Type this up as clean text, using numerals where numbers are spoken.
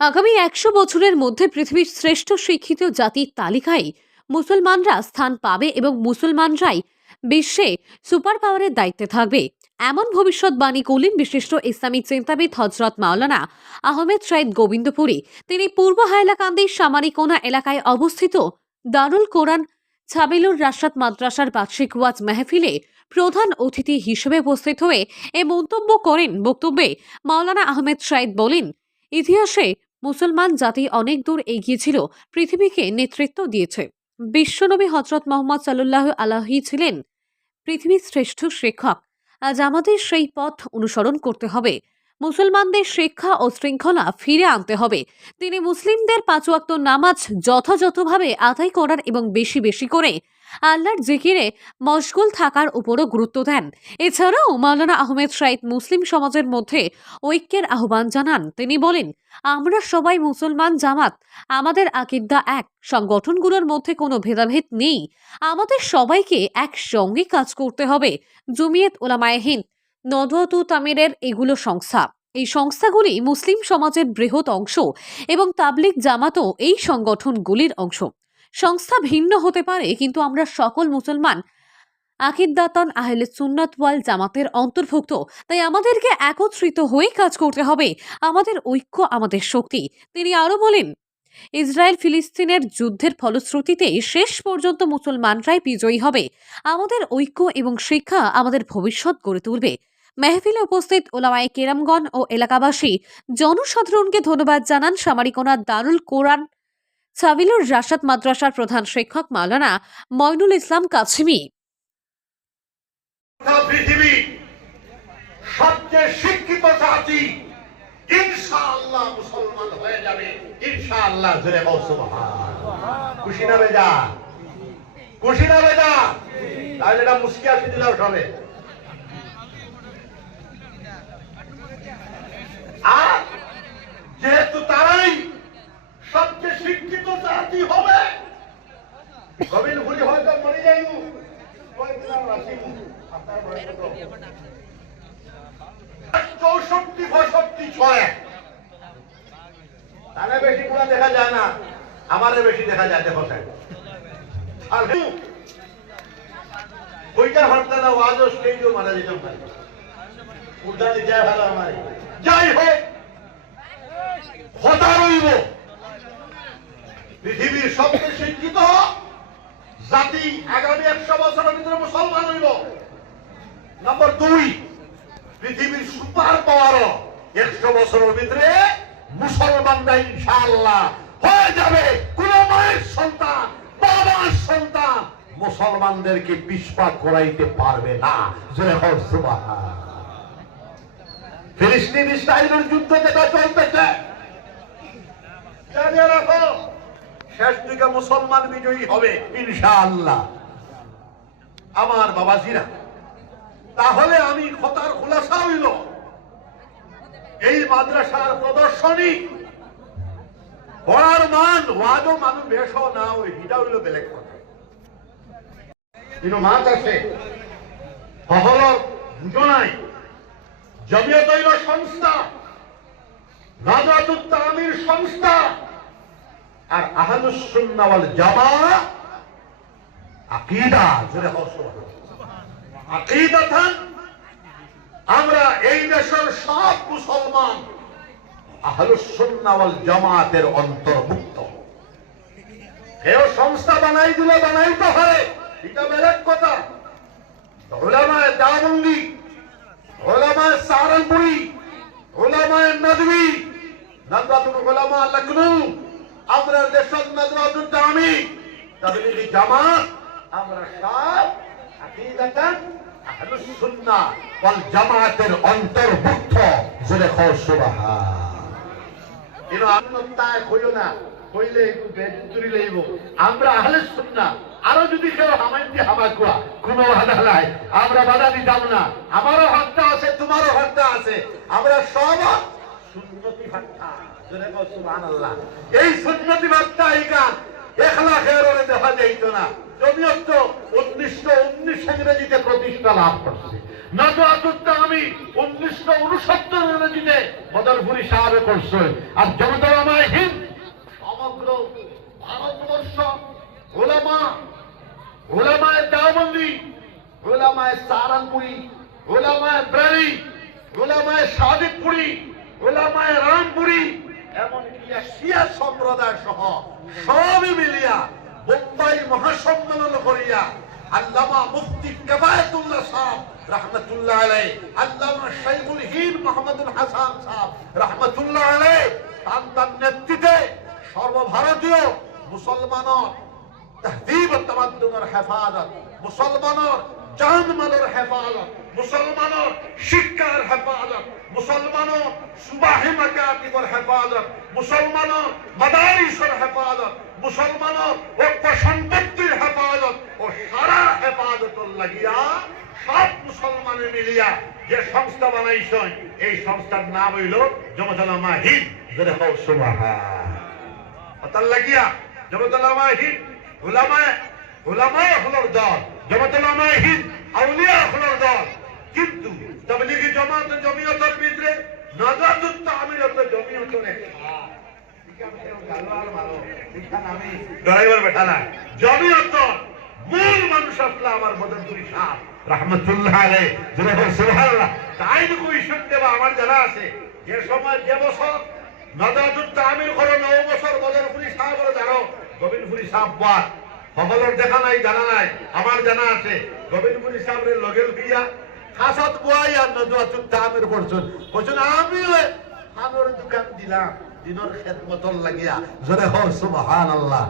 আগামী ১০০ বছরের মধ্যে পৃথিবীর শ্রেষ্ঠ শিক্ষিত জাতির তালিকায় মুসলমানরা স্থান পাবে এবং মুসলমানরাই বিশ্বে সুপার পাওয়ারের দায়িত্বে থাকবে, এমন ভবিষ্যৎবাণী করলেন বিশিষ্ট ইসলামী চিন্তাবিদ হজরত মাওলানা আহমেদ সাইদ গোবিন্দপুরী। তিনি পূর্ব হাইলাকান্দির সামারিকোনা এলাকায় অবস্থিত দারুল কোরআন ছাবিলুর রাশাদ মাদ্রাসার বার্ষিক ওয়াজ মেহফিলে প্রধান অতিথি হিসেবে উপস্থিত হয়ে এ মন্তব্য করেন। বক্তব্যে মাওলানা আহমেদ সাইদ বলেন, ইতিহাসে মুসলমান জাতি অনেক দূর এগিয়েছিল, পৃথিবীকে নেতৃত্ব দিয়েছে। বিশ্বনবী হজরত মোহাম্মদ সাল্লাল্লাহু আলাইহি ছিলেন পৃথিবীর শ্রেষ্ঠ শিক্ষক। আজ আমাদের সেই পথ অনুসরণ করতে হবে। মুসলমানদের শিক্ষা ও শৃঙ্খলা ফিরে আনতে হবে। তিনি মুসলিমদের ৫ ওয়াক্ত নামাজ যথাযথভাবে আদায় করার এবং বেশি বেশি করে আল্লাহর জিকিরে মশগুল থাকার উপরও গুরুত্ব দেন। এছাড়াও মাওলানা আহমেদ সাইদ মুসলিম সমাজের মধ্যে ঐক্যের আহ্বান জানান। তিনি বলেন, আমরা সবাই মুসলমান জামাত, আমাদের আকীদা এক, সংগঠনগুলোর মধ্যে কোনো ভেদাভেদ নেই, আমাদের সবাইকে একসঙ্গে কাজ করতে হবে। জমিয়ত উলামায়ে হিন্দ, নদওয়াতুল তামিরের এগুলো সংস্থা, এই সংস্থাগুলি মুসলিম সমাজের বৃহৎ অংশ এবং তাবলিগ জামাতও এই সংগঠনগুলির অংশ। সংস্থা ভিন্ন হতে পারে, কিন্তু আমরা সকল মুসলমান আকিদাতান আহলে সুন্নাত ওয়াল জামাতের অন্তর্ভুক্ত। তাই আমাদেরকে একত্রিত হয়ে কাজ করতে হবে। আমাদের ঐক্য আমাদের শক্তি। তিনি আরো বলেন, ইসরায়েল ফিলিস্তিনের যুদ্ধের ফলশ্রুতিতে শেষ পর্যন্ত মুসলমানরাই বিজয়ী হবে। আমাদের ঐক্য এবং শিক্ষা আমাদের ভবিষ্যৎ গড়ে তুলবে। মেহফিলে উপস্থিত ওলামায়ে কেরামগণ ও এলাকাবাসী জনসাধারণকে ধন্যবাদ জানান সামারিকোনা দারুল কোরআন ছাবিলুর রাশাদ মাদ্রাসার প্রধান শিক্ষক মাওলানা ময়নুল ইসলাম কাছিমি। পৃথিবী সবচেয়ে শিক্ষিত জাতি ইনশাআল্লাহ মুসলমান হয়ে যাবে। ইনশাআল্লাহ জোরে বল সুবহান। খুশি না বেজা? খুশি না বেজা? তাহলে এটা মুস্কি আসি দিলাম সবে। আর যেহেতু তারাই সবচেয়ে শিক্ষিত জাতি হবে, কবিল ভুলি হয়তো মরে যাইব, কয়েকদিন আসিব। 64-65 তাহলে বেশি গুলা দেখা যায় না, আমারে বেশি দেখা যায়। দেখো আর ওইটা হরতে না ওয়াজও স্টেজও মারা যেতাম পারে উদানি যায় ভালো আমার। যাই হোক, হতা রইব পৃথিবীর সবচেয়ে শিক্ষিত জাতি আগামী 100 বছরের ভিতরে মুসলমান হইল। নম্বর 2, পৃথিবীর সুপার পাওয়ার 100 বছরের ভিতরে মুসলমানরা ইনশাআল্লাহ হয়ে যাবে। কোন মায়ের সন্তান, বাবার সন্তান মুসলমানদেরকে পিছপা করাইতে পারবে না। জয় হোক সুবহান। ফিলিস্তিন ইসরায়েলের যুদ্ধ যেটা চলতেছে, জানিয়ে রাখো শেষ দিকে মুসলমান বিজয়ী হবে ইনশাআল্লাহ। আমার বাবাজিরা, তাহলে আমি কথার খুলাসা হইল, এই মাদ্রাসার প্রদর্শনী পড়ার মান ওয়াজও মানুষ বেশও না, ওই হিটা হইল বেলেগ কথা। কিন্তু মাছ আছে হহলর বুঝনাই জমিয়ত হইল সংস্থা, নদওয়াতুত তামির সংস্থা, আর আহলুস সুন্নাহ ওয়াল জামাআহ আকীদা। জোরে বল সুবহান। আকীদাতান আমরা এই দেশের সব মুসলমান আহলুস সুন্নাহ ওয়াল জামাতের অন্তর্ভুক্ত। কেউ সংস্থা বানাই দিলে বানাইতে পারে, এটা বেলেগ কথা। উলামায়ে দাওবন্দি, উলামায়ে সাহারানপুরি, উলামায়ে নদভী, নদওয়াতুল উলামা লখনউ, আমরা দেশের নদওয়াতুল তামির তাবলীগ জামাত, আমরা সব আকীদাতান আহলুস সুন্নাহ ওয়াল জামাতের অন্তর্ভুক্ত। জোরে বল সুবহান। কিন্তু আত্মত্যাগ হইও না, হইলে একটু বেদুরি লইব। আমরা আহলুস সুন্নাহ, আরো যদি কেউ হামাইতে হামাকুয়া কোনো বাধা নাই, আমরা বাধা দিতাম না। আমারও হকটা আছে, তোমারও হকটা আছে, আমরা সব সুন্নতি হকটা। জোরে বল সুবহানাল্লাহ। এই সুন্নতি হকটা এই কাজ 1 লাখের দেখা যাইত না। জমিয়ত তো 1919 ইংরেজিতে প্রতিষ্ঠা লাভ করছে। নজওয়াতুত তামির 1969 ইংরেজিতে বদরপুরি সাহেব করছে। আর জমিয়ত উলামায়ে হিন্দ সমগ্র ভারতবর্ষ উলামায়ে দেওবন্দি, উলামায়ে সাহারানপুরি, উলামায়ে ব্রেলি, উলামায়ে সাদিকপুরি, উলামায়ে রামপুরি, এমনকি শিয়া সম্প্রদায় সহ সবই মিলিয়া বোম্বাই মহাসম্মেলন করিয়া আল্লামা মুফতি কিফায়াতুল্লাহ সাহেব রাহমাতুল্লাহ আলাইহি, আল্লামা শাইখুল হিন্দ মুহাম্মদুল হাসান সাহেব রাহমাতুল্লাহ আলাইহি তার নেতৃত্বে সর্বভারতীয় মুসলমানের তহদিব ও তামাদ্দুনের হেফাজত, মুসলমানের জানমালের হেফাজত, মুসলমানের শিক্ষার হেফাজত, মুসলমানের সুবাহি মাকাতিবের হেফাজত, মুসলমানের মাদারিসের হেফাজত, মুসলমানের ঐক্য সম্পত্তির হেফাজত ও সারা হেফাজতের লাগিয়া সব মুসলমানে মিলিয়া যে সংস্থা বানাইছেন, এই সংস্থার নাম হইল জমিয়ত উলামায়ে হিন্দ। জোরে হোক সুবহান। ওটার লাগিয়া জমিয়ত উলামায়ে হিন্দ উলামায়ে হলোর দল, জমিয়ত উলামায়ে হিন্দ আউলিয়া হলোর দল। কিন্তু তাবলীগি জামাত জমিয়তের ভিতরে নজওয়াতুত তামির জমিয়তের ড্রাইভার বেঠা না, জমিয়ত মূল মানুষ আসলে আমার বদরপুরি সাহেব রাহমাতুল্লাহ আলাইহি। জোরে হোক সুবহানাল্লাহ। তাই কই শুনতে বা আমার জানা আছে যে সময় যে বছর নজওয়াতুত তামির করে 9 বছর বদরপুরি সাহেবের জানো গোবিন্দপুরি সাহেব বাদ সকলের দেখা নাই জানা নাই, আমার জানা আছে গোবিন্দপুরি সাহেবের লগেল দিয়া খাসাত বুয়াই আর নজওয়াতুত তামির করছেন। বলছেন আমিও আমার দোকান দিলাম দিনের খেদমতর লাগিয়া। জোরে হোক সুবহানাল্লাহ।